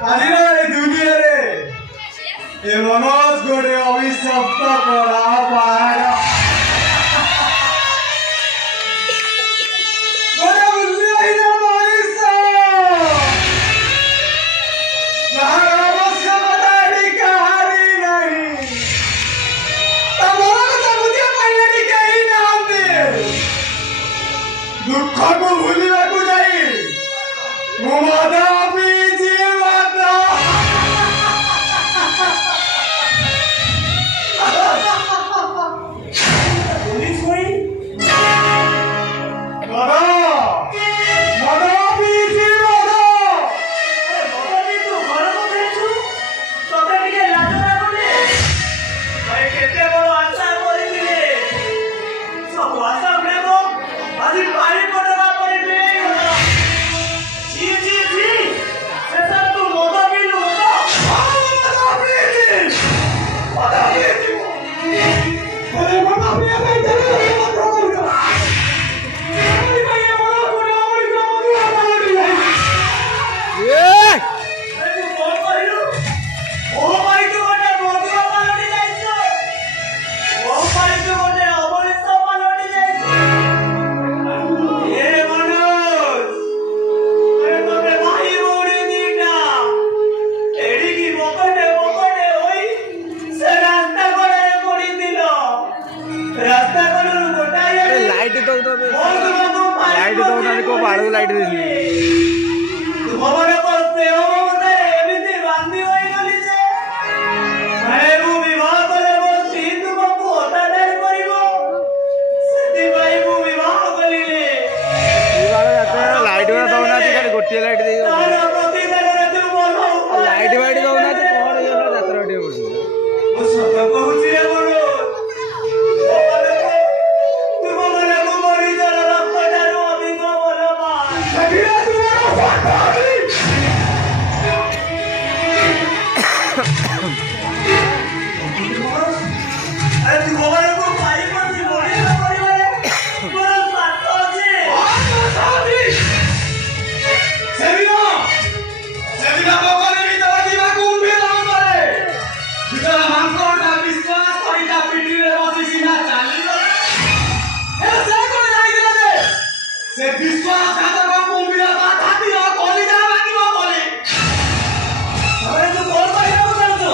আজিরা এই দুনিয়ারে এ মনোজ গোটে অভিশপ্ত করা পাহাড় গোটে উল্লেখিত মଣିষ ଯାହାର ଆବଶ୍ୟକତା ଏଠି କାହାରି ନାହିଁ ତା ମନ କଥା ବୁଝିବା ପାଇଁ ଏଠି କେହି ନାହାନ୍ତି ଦୁଃଖକୁ ଭୁଲିବାକୁ ଯାଇ ମୁଁ ମଦ ପିଇଛି ମଦ लाइट दो को बाड़ू लाइट दे